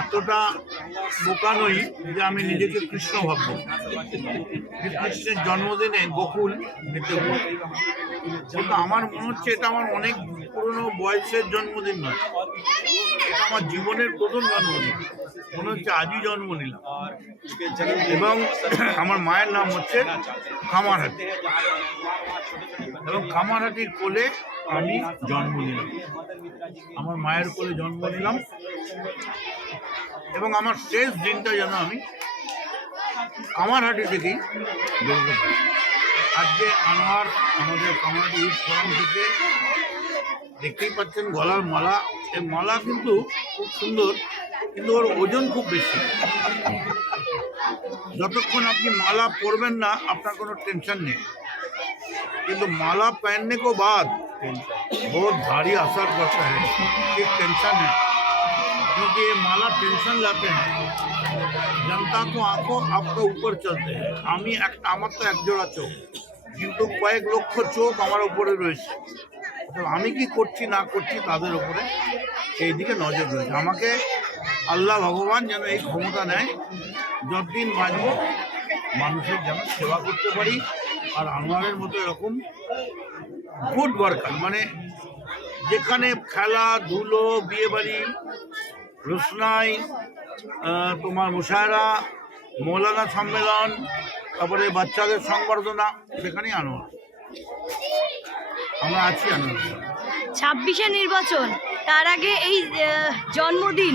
এতটা বোকা নই যে আমি নিজেকে কৃষ্ণ ভাবব। কৃষ্ণের জন্মদিনে গোকুল নিতে কিন্তু আমার মনে হচ্ছে এটা আমার অনেক পুরনো বয়সের জন্মদিন নয়। আমার জীবনের প্রথম জন্মদিন। মনে হচ্ছে আজই জন্ম নিলাম। এবং আমার মায়ের নাম হচ্ছে কামারহাটি এবং কামারহাটির কোলে আমি জন্ম নিলাম। আমার মায়ের কোলে জন্ম নিলাম। এবং আমার শেষ দিনটা যেন আমি কামারহাটি থেকেই আজকে আমার আমাদের কামারহাটি ইউজ ফোরাম থেকে দেখতেই পাচ্ছেন গলার মালা। এই মালা কিন্তু খুব সুন্দর, কিন্তু ওর ওজন খুব বেশি। যতক্ষণ আপনি মালা পরবেন না, আপনার কোনো টেনশন নেই। কিন্তু মালা পহননে কো বাদ। बाद बहुत भारी असर पड़ता है एक टेंशन है क्योंकि ये माला टेंशन लाते हैं जनता को आंखों आपका ऊपर चलते हैं আমি একটা আমার তো এক জোড়া চোখ কিন্তু কয়েক লক্ষ চোখ আমার উপরে রয়েছে তো আমি কি করছি না করছি তাদের উপরে সেই দিকে নজর রয়েছে আমাকে আল্লাহ ভগবান যেন এই ক্ষমতা নেয় যতদিন বাঁচব মানুষের যেন সেবা করতে পারি আর আনোয়ারের মতো এরকম গুড ওয়ার্কার মানে যেখানে খেলা, ধুলো, বিয়েবাড়ি, রোশনাই তোমার মুশায়রা, মৌলানা সম্মেলন, তারপরে বাচ্চাদের সংবর্ধনা, সেখানেই আনোয়ার। আমরা আছি আনোয়ার। ছাব্বিশে নির্বাচন, তার আগে এই জন্মদিন,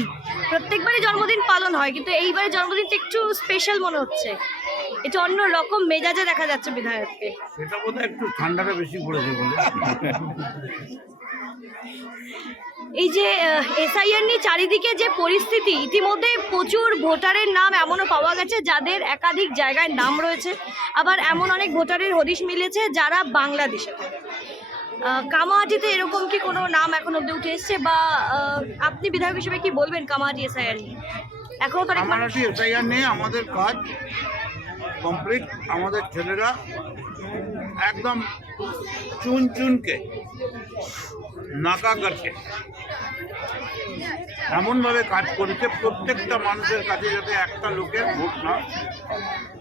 প্রত্যেকবারই জন্মদিন পালন হয়, কিন্তু এইবারে জন্মদিনটা একটু স্পেশাল মনে হচ্ছে। এটা অন্য রকম মেজাজে দেখা যাচ্ছে বিধায়ককে। সেটা বোধহয় একটু ঠান্ডাটা বেশি পড়েছে বলে। এই যে এসআইআর নিয়ে চারিদিকে যে পরিস্থিতি ইতিমধ্যে প্রচুর ভোটারের নাম এমনও পাওয়া গেছে যাদের একাধিক জায়গায় নাম রয়েছে। আবার এমন অনেক ভোটারের হদিশ মিলেছে যারা বাংলাদেশে থাকে। কামাহাটিতে এরকম কি কোনো নাম এখন অব্দি উঠে এসছে বা আপনি বিধায়ক হিসেবে কি বলবেন কামাহাটি এসআইআর নিয়ে? এখনও তো অনেক এসআইআর নিয়ে আমাদের কাজ কমপ্লিট আমাদের ছেলেরা একদম চুন চুনকে নাকা করছে এমনভাবে কাজ করেছে, প্রত্যেকটা মানুষের কাছে যাতে একটা লোকের ভোট না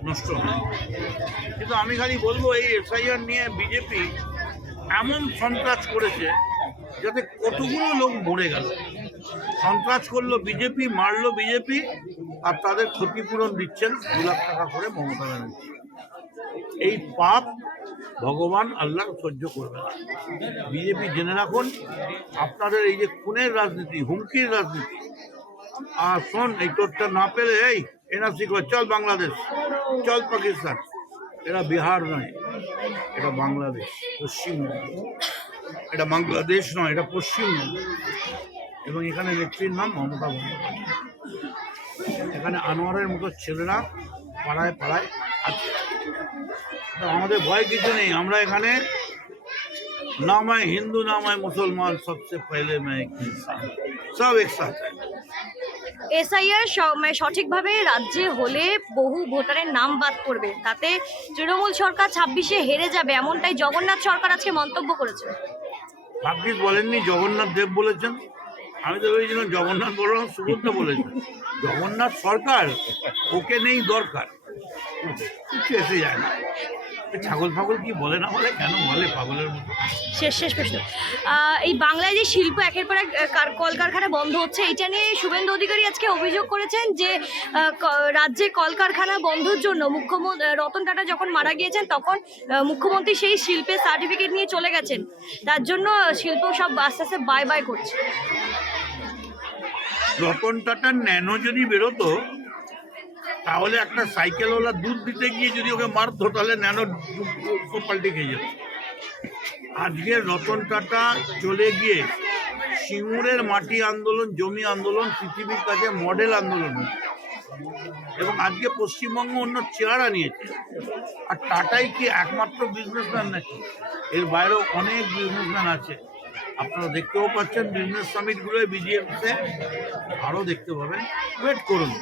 নষ্ট হয়। কিন্তু আমি খালি বলব, এই এসআইআর নিয়ে বিজেপি এমন সন্ত্রাস করেছে যাতে কতগুলো লোক মরে গেল। সন্ত্রাস করল বিজেপি, মারলো বিজেপি, আর তাদের ক্ষতিপূরণ দিচ্ছেন দু লাখ টাকা করে মমতা ব্যানার্জি। এই পাপ ভগবান আল্লাহ সহ্য করবে না। বিজেপি জেনে রাখুন, আপনাদের এই যে খুনের রাজনীতি, হুমকির রাজনীতি, আর শোন, এই তোরটা না পেলে, এই, এনআরসি কর, চল বাংলাদেশ, চল পাকিস্তান। এটা বিহার নয়, এটা বাংলাদেশ, পশ্চিমবঙ্গ। এটা বাংলাদেশ নয়, এটা পশ্চিমবঙ্গ। এবং এখানে নেত্রীর নাম মমতা বন্দ্যোপাধ্যায়। এখানে আনোয়ারের মতো ছেলেরা পাড়ায় পাড়ায় আছে। তো আমাদের ভয় কিছু নেই আমরা এখানে নামায় হিন্দু নামায় মুসলমান সবচেয়ে পাইলে সব একসাথ। এসআইআর মানে সঠিকভাবে রাজ্যে হলে বহু ভোটারের নাম বাদ করবে তাতে তৃণমূল সরকার ছাব্বিশে হেরে যাবে এমনটাই জগন্নাথ সরকার আজকে মন্তব্য করেছে। ছাব্বিশ বলেননি জগন্নাথ দেব বলেছেন। আমি তো ভেবেছিলাম জগন্নাথ বলরাম সুভদ্রা বলেছিলাম জগন্নাথ সরকার, ওকে নেই দরকার। কিছু এসে যায় না। ছাগল ফাগল কি বলে না বলে? কেন বলে পাগলের মতো? শেষ শেষ প্রশ্ন। এই বাংলায় যে শিল্প একের পর এক কার- কলকারখানা বন্ধ হচ্ছে এটা নিয়ে শুভেন্দু অধিকারী আজকে অভিযোগ করেছেন যে রাজ্যে কলকারখানা বন্ধর জন্য মুখ্যমন্ত্রী রতন টাটা যখন মারা গিয়েছেন তখন মুখ্যমন্ত্রী সেই শিল্পের সার্টিফিকেট নিয়ে চলে গেছেন। তার জন্য শিল্প সব আস্তে আস্তে বাই বাই করছে। রতন টাটার ন্যানো যদি বেরোতো তাহলে একটা সাইকেলওয়ালা দুধ দিতে গিয়ে যদি ওকে মারতো, তাহলে ন্যানো পাল্টে খেয়ে যেত। আজকে রতন টাটা চলে গিয়ে সিঙ্গুরের মাটি আন্দোলন, জমি আন্দোলন, পৃথিবীর কাছে মডেল আন্দোলন এবং আজকে পশ্চিমবঙ্গ অন্য চেহারা নিয়েছে আর টাটাই কি একমাত্র বিজনেসম্যান নাকি? এর বাইরেও অনেক বিজনেসম্যান আছে। আপনারা দেখতেও পাচ্ছেন বিজনেস সামিটগুলোয় বিজিএমসে আরও দেখতে পাবেন। ওয়েট করুন।